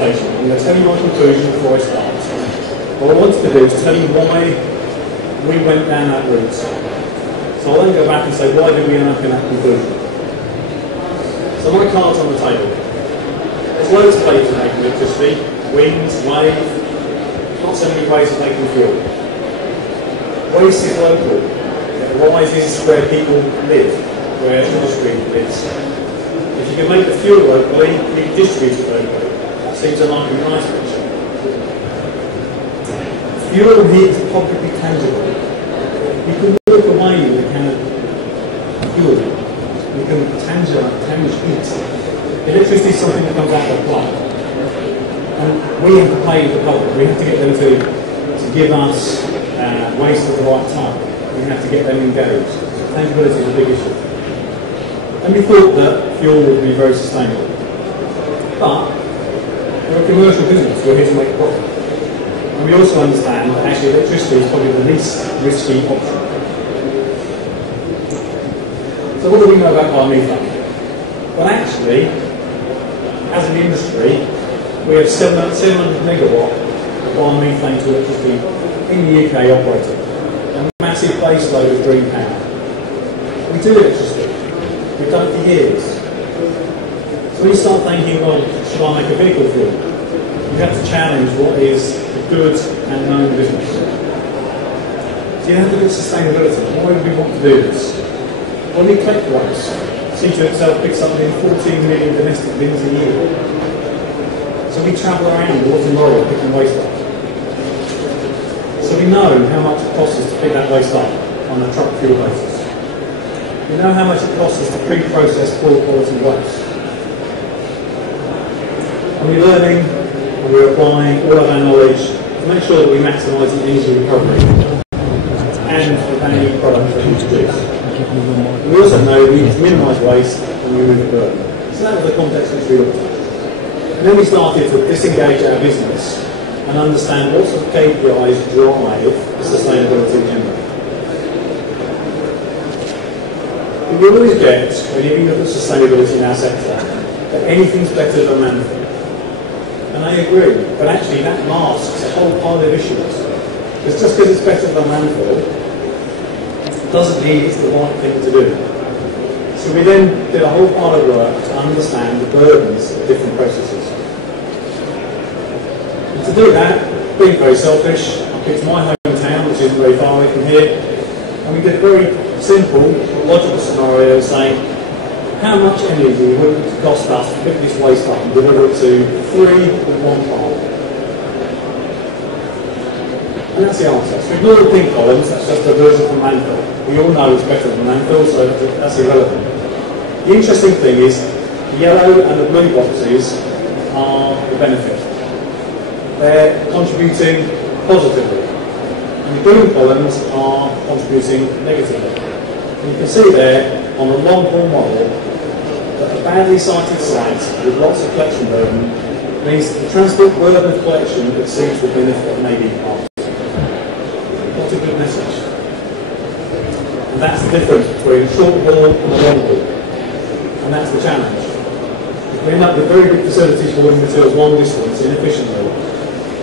presentation. I'm going to tell you my conclusion before I start. What I wanted to do is tell you why we went down that route. So I'll then go back and say, why did we end up in that conclusion? So my cards on the table. There's loads of ways of making electricity. Wind, wave, not so many ways of making fuel. Waste is local. It arises where people live, where industry lives. If you can make the fuel locally, you can distribute it locally. That seems like a nice picture. Fuel needs to probably be tangible. You can walk away with a can of fuel. You can tangible heat. Electricity is something that comes out of the plant. And we have to play with the public. We have to get them to give us waste at the right time. We have to get them engaged. Tangibility is a big issue. And we thought that fuel would be very sustainable. But we're a commercial business. We're here to make a profit. And we also understand that actually electricity is probably the least risky option. So what do we know about biomethane? Well, actually, as an industry, we have 700 megawatt of biomethane to electricity in the UK operating. A massive base load of green power. We do electricity. We've done it for years. So when you start thinking, well, should I make a vehicle fuel? You have to challenge what is a good and known business. So you have to look at sustainability. Why would we want to do this? When we collect waste, C2 itself picks up nearly 14 million domestic bins a year. So we travel around with a lorry picking waste up. So we know how much it costs us to pick that waste up on a truck fuel basis. We know how much it costs us to pre-process poor quality waste. And we're learning and we're applying all of our knowledge to make sure that we maximise the energy recovery and the value product that we produce. We also know we need to minimise waste and remove the burden. So that was the context which we looked at. And then we started to disengage our business and understand what sort of KPIs drive the sustainability agenda. We always get, when you look at sustainability in our sector, that anything's better than landfill. And I agree, but actually that masks a whole pile of issues. Because just because it's better than landfill doesn't mean it's the right thing to do. So we then did a whole pile of work to understand the burdens of different processes. And to do that, being very selfish, I picked my hometown, which isn't very far away from here, and we did a very simple, logical scenario saying, how much energy would it cost us to pick this waste up and deliver it to 3 in one pile? And that's the answer. So ignore the pink columns, that's just a version from landfill. We all know it's better than landfill, so that's irrelevant. The interesting thing is, the yellow and the blue boxes are the benefit. They're contributing positively. And the green columns are contributing negatively. And you can see there, on the long-haul model, that a badly sited site with lots of collection burden means that the transport burden of collection exceeds the benefit of maybe half. What a good message. And that's the difference between short haul and the long haul. And that's the challenge. If we end up with very big facilities hauling materials long distance inefficiently,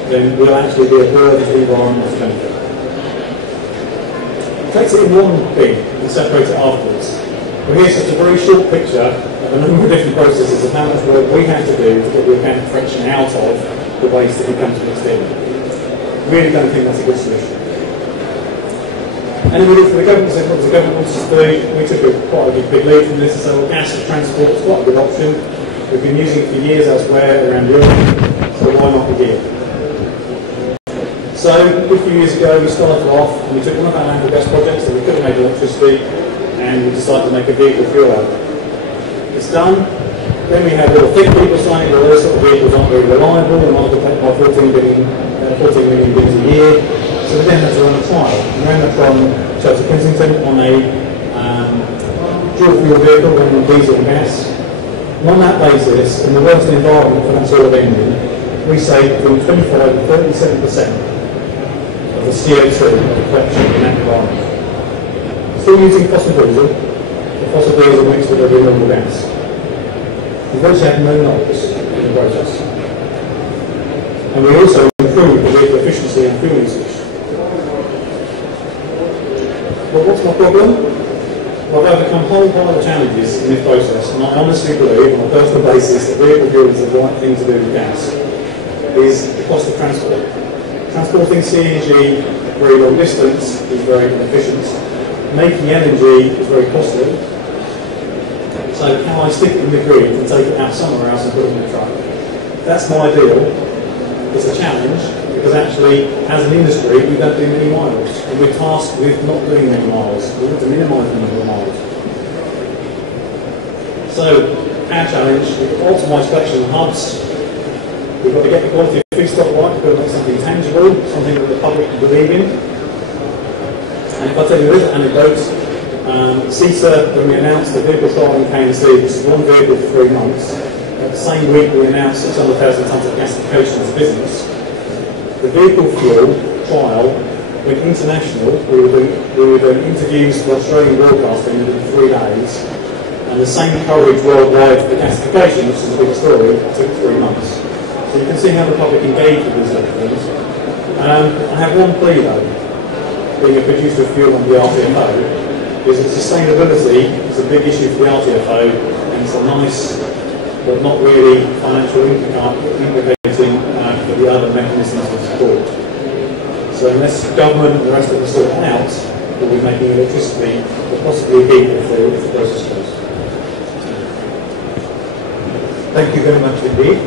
then we'll actually be a burden to the environmental benefit. Takes it in one thing and separates it afterwards. Well, here's just a very short picture of a number of different processes of how much work we have to do to get the organic fraction out of the waste that we come to mix in. Really don't think that's a good solution. And then we looked at the government and said, what does the government want us to do? We took quite a big lead from this and said, well, gas transport is quite a good option. We've been using it for years elsewhere around Europe, so why not be here? So a few years ago we started off and we took one of our landfill gas projects that we could have made electricity and we decided to make a vehicle fuel out of it. It's done. Then we had all the thick people signing that those sort of vehicles aren't very reliable and might affect by 14 million bins a year. So we then had to run a trial. We ran that from Chelsea Kensington on a dual fuel vehicle running on diesel and gas. And on that basis, in the working environment for that sort of engine, we saved between 25 and 37% of the CO2 collection in that environment. Still using fossil diesel, the fossil diesel mixed with the renewable gas. We virtually have no NOx in the process. And we also improve the vehicle efficiency and fuel usage. But what's my problem? Well, I've overcome a whole pile of challenges in this process, and I honestly believe, on a personal basis, that vehicle fuel is the right thing to do with gas. Is the cost of transport. Transporting CNG very long distance is very inefficient. Making LNG is very costly. So can I stick it in the grid and take it out somewhere else and put it in a truck? That's my ideal. It's a challenge because actually, as an industry, we don't do many miles, and we're tasked with not doing many miles. We want to minimise the number of miles. So, our challenge is to optimise collection hubs. We've got to get the quality of feedstock right to build something tangible, something that the public can believe in. And if I tell you a little anecdote, CISA, when we announced the vehicle trial in KNC, this is one vehicle for 3 months. The same week we announced 600,000 tonnes of gasification as a business. The vehicle fuel trial went international. We were doing interviews for Australian broadcasting within 3 days, and the same coverage worldwide for the gasification, which is a big story, took 3 months. So you can see how the public engage with these sort of things. I have one plea though, being a producer of fuel on the RTFO, is that sustainability is a big issue for the RTFO, and it's a nice but not really financial implicating for the other mechanisms of support. So unless government and the rest of us sort it out, we'll be making electricity or possibly heat if the process goes. Thank you very much indeed.